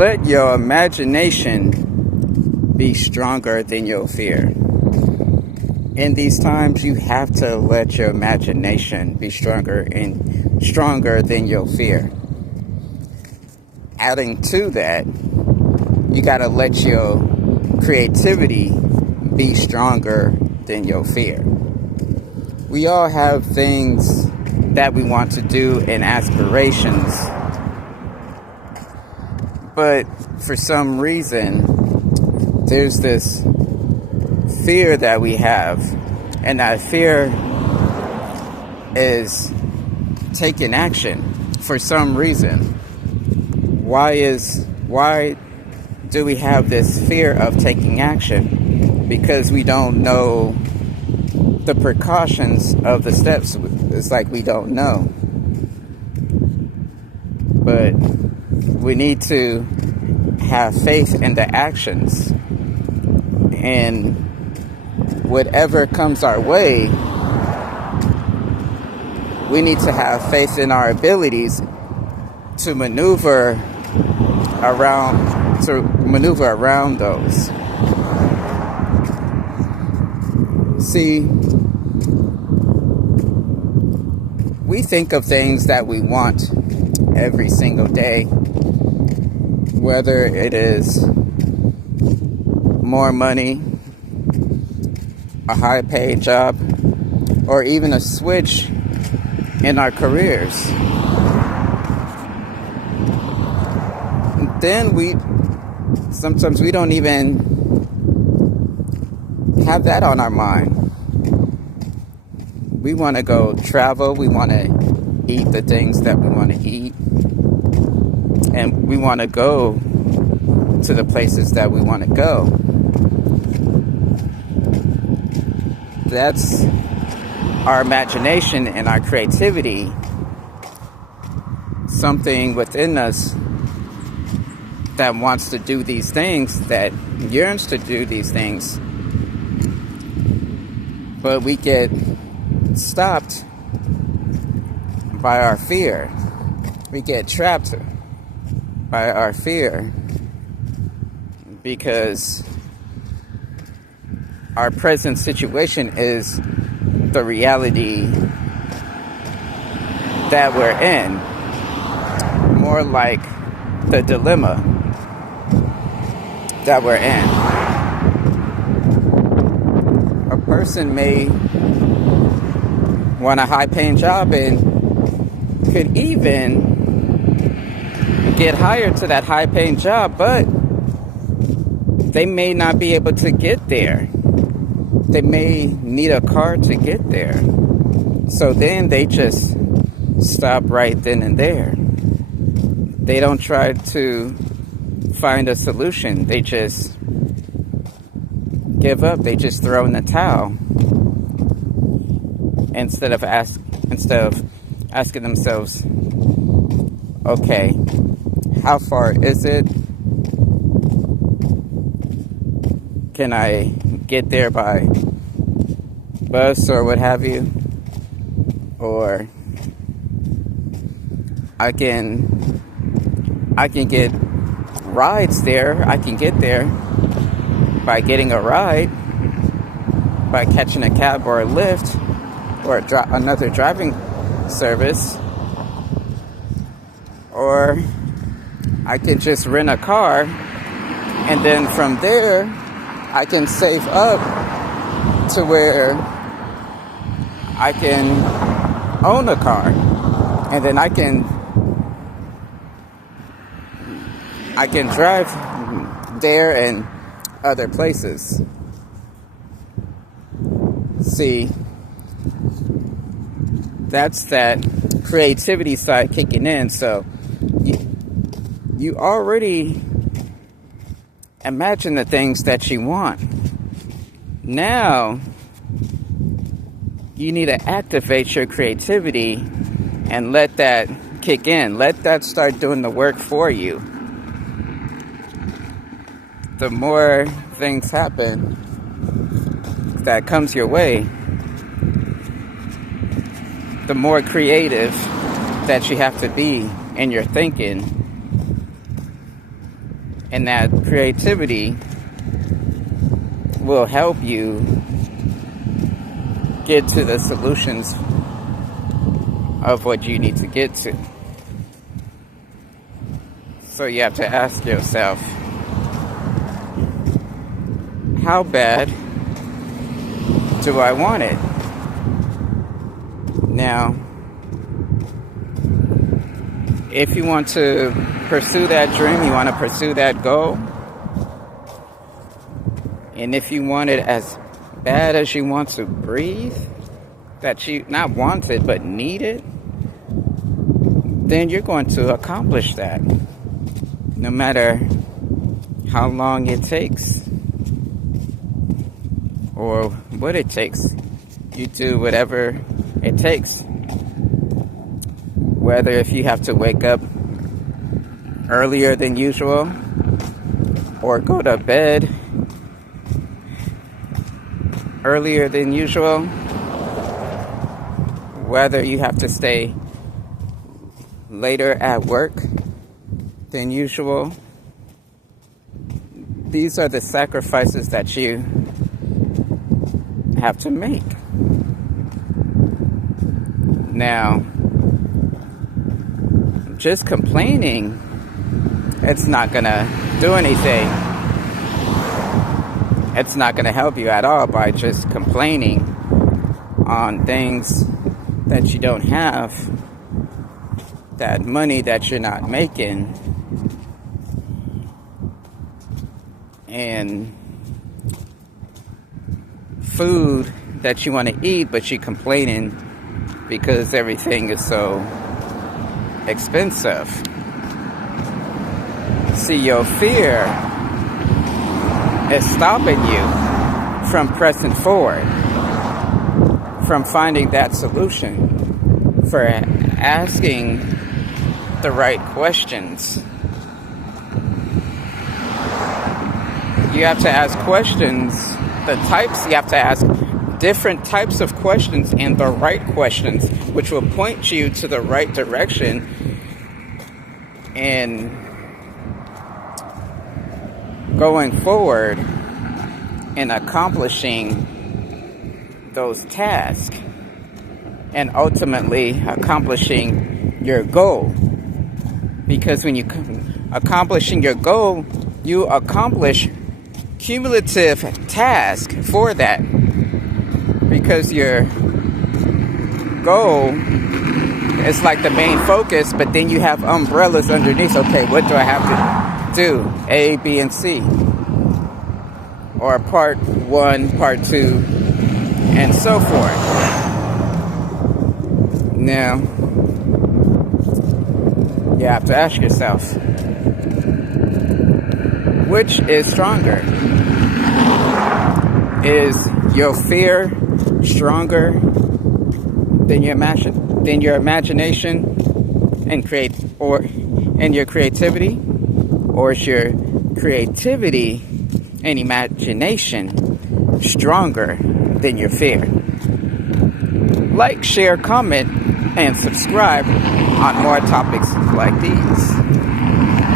Let your imagination be stronger than your fear. In these times, you have to let your imagination be stronger than your fear. Adding to that, you got to let your creativity be stronger than your fear. We all have things that we want to do and aspirations, but for some reason, there's this fear that we have, and that fear is taking action for some reason. Why do we have this fear of taking action? Because we don't know the precautions of the steps. It's like we don't know. But we need to have faith in the actions. And whatever comes our way, we need to have faith in our abilities to maneuver around those. See, we think of things that we want every single day, whether it is more money, a high-paid job, or even a switch in our careers. Then sometimes we don't even have that on our mind. We want to go travel, we want to eat the things that we want to eat, and we want to go to the places that we want to go. That's our imagination and our creativity, something within us that wants to do these things, that yearns to do these things. But we get stopped by our fear. We get trapped by our fear because our present situation is the reality that we're in. More like the dilemma that we're in. A person may want a high-paying job and could even get hired to that high-paying job, but they may not be able to get there. They may need a car to get there. So then they just stop right then and there. They don't try to find a solution. They just give up. They just throw in the towel. Instead of asking themselves, okay, how far is it? Can I get there by bus or what have you? Or I can get rides there. I can get there by getting a ride, by catching a cab or a Lyft or another driving service. Or I could just rent a car, and then from there I can save up to where I can own a car, and then I can drive there and other places. See, that's that creativity side kicking in. So you already imagine the things that you want. Now you need to activate your creativity and let that kick in. Let that start doing the work for you. The more things happen that comes your way, the more creative that you have to be in your thinking. And that creativity will help you get to the solutions of what you need to get to. So you have to ask yourself, how bad do I want it? Now, if you want to pursue that dream, you want to pursue that goal, and if you want it as bad as you want to breathe, that you not want it but need it, then you're going to accomplish that, no matter how long it takes or what it takes. You do whatever it takes. Whether if you have to wake up earlier than usual or go to bed earlier than usual, whether you have to stay later at work than usual, these are the sacrifices that you have to make. Now, just complaining, it's not gonna do anything. It's not gonna help you at all by just complaining on things that you don't have, that money that you're not making, and food that you want to eat, but you're complaining because everything is so expensive. See, your fear is stopping you from pressing forward, from finding that solution, for asking the right questions. You have to ask questions, you have to ask different types of questions and the right questions, which will point you to the right direction in going forward and accomplishing those tasks and ultimately accomplishing your goal. Because when you accomplishing your goal, you accomplish cumulative task for that, because your goal is like the main focus, but then you have umbrellas underneath. Okay, what do I have to do? A, B, and C, or part 1, part 2, and so forth. Now, you have to ask yourself, which is stronger? Is your fear stronger than your imagination and your creativity, or is your creativity and imagination stronger than your fear? Like, share, comment, and subscribe on more topics like these.